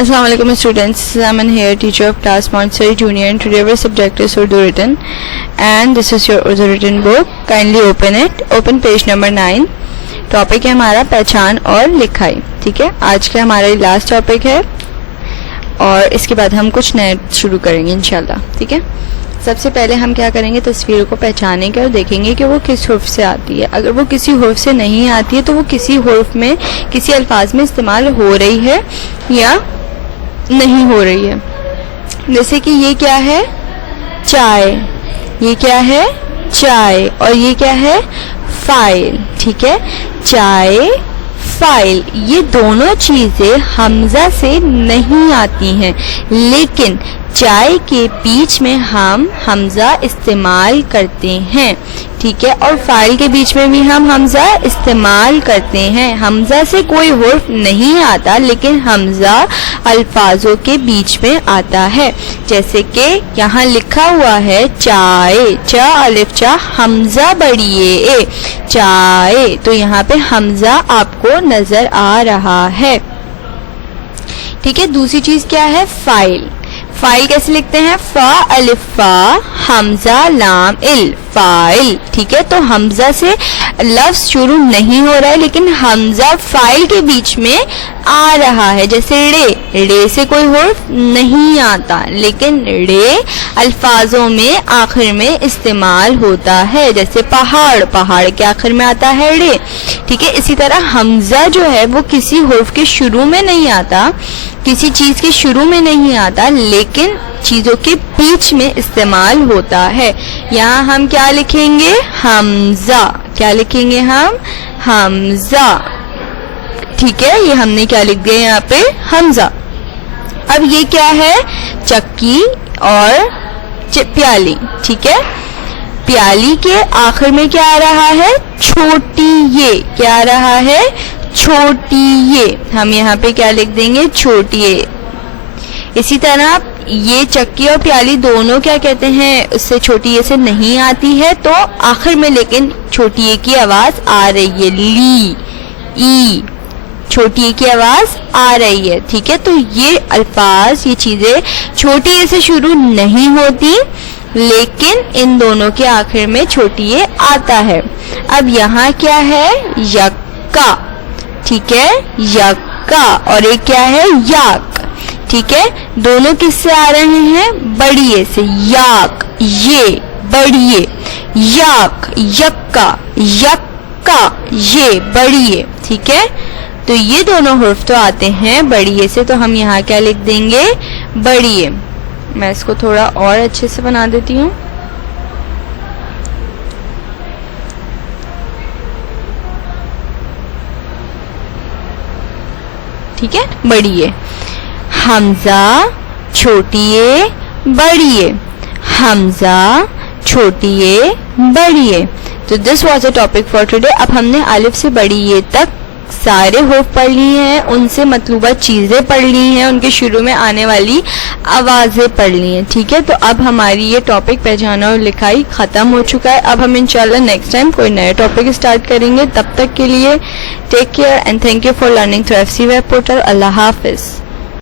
Assalamu alaikum students, I'm here, teacher of class Montessori Junior, and today our subject is Urdu written, and this is your Urdu written book. Kindly open it. Open page number 9. Topic है हमारा पहचान और लिखाई. ठीक है, आज का हमारा लास्ट टॉपिक है और इसके बाद हम कुछ नए शुरू करेंगे इंशाल्लाह. ठीक है, सबसे पहले हम क्या करेंगे, तस्वीरों को पहचानेंगे और देखेंगे कि वो किस हुर्फ से आती है. अगर वो किसी हुर्फ से नहीं आती है तो वो किसी हुर्फ में, किसी अल्फाज में इस्तेमाल हो रही है या नहीं हो रही है. जैसे कि ये क्या है, चाय, ये क्या है, चाय, और ये क्या है, फाइल. ठीक है, चाय, फाइल, ये दोनों चीज़ें हमजा से नहीं आती हैं, लेकिन चाय के बीच में हम हमजा इस्तेमाल करते हैं. ठीक है, और फाइल के बीच में भी हम हमजा इस्तेमाल करते हैं. हमजा से कोई हुर्फ नहीं आता, लेकिन हमजा अल्फाजों के बीच में आता है. जैसे कि यहाँ लिखा हुआ है चाय, चा अलिफ चा, हमजा बड़ी ए, चाय, तो यहाँ पे हमजा आपको नजर आ रहा है. ठीक है, दूसरी चीज क्या है, फाइल. फाइल कैसे लिखते हैं, फा अलिफ फा, हमजा लाम इल, फाइल. ठीक है, तो हमजा से लफ्ज शुरू नहीं हो रहा है, लेकिन हमजा फाइल के बीच में आ रहा है. जैसे रे, रे से कोई हुर्फ नहीं आता, लेकिन रे अल्फाजों में आखिर में इस्तेमाल होता है. जैसे पहाड़, पहाड़ के आखिर में आता है रे. ठीक है, इसी तरह हमजा जो है वो किसी हुर्फ के शुरू में नहीं आता, किसी चीज के शुरू में नहीं आता, लेकिन चीजों के बीच में इस्तेमाल होता है. यहाँ हम क्या लिखेंगे, हमजा. क्या लिखेंगे हम, हमजा. ठीक है, ये हमने क्या लिख दिया यहाँ पे, हमजा. अब ये क्या है, चक्की और प्याली. ठीक है, प्याली के आखिर में क्या आ रहा है, छोटी ये. क्या आ रहा है, छोटी ये. हम यहाँ पे क्या लिख देंगे, छोटी ये. इसी तरह ये चक्की और प्याली दोनों क्या कहते हैं, उससे छोटी ये से नहीं आती है, तो आखिर में लेकिन छोटी ये की आवाज आ रही है, ली, ई, छोटी ये की आवाज आ रही है. ठीक है, तो ये अल्फाज, ये चीजें छोटी ये से शुरू नहीं होती, लेकिन इन दोनों के आखिर में छोटी ये आता है. अब यहाँ क्या है, यक्का. ठीक है, यक्का, और एक क्या है, याक. ठीक है, दोनों किससे आ रहे हैं, बड़िए से, याक, ये, बड़िए, याक, यक्का, यक्का, ये, बड़िए. ठीक है, तो ये दोनों हुर्फ तो आते हैं बड़िए से, तो हम यहाँ क्या लिख देंगे, बड़िए. मैं इसको थोड़ा और अच्छे से बना देती हूँ. ठीक है, बड़िए. हमजा, छोटिए, बड़िए, हमजा, छोटिए, बड़िए. तो this was a topic for today. अब हमने अलिफ से बड़ी ये तक सारे हुर्फ पढ़ लिए हैं, उनसे मतलूबा चीज़ें पढ़ ली हैं, उनके शुरू में आने वाली आवाज़ें पढ़ ली हैं. ठीक है, तो अब हमारी ये टॉपिक पहचाना और लिखाई ख़त्म हो चुका है. अब हम इंशाल्लाह नेक्स्ट टाइम कोई नया टॉपिक स्टार्ट करेंगे. तब तक के लिए take care and thank you for learning through FC web portal. अल्लाह हाफिज़.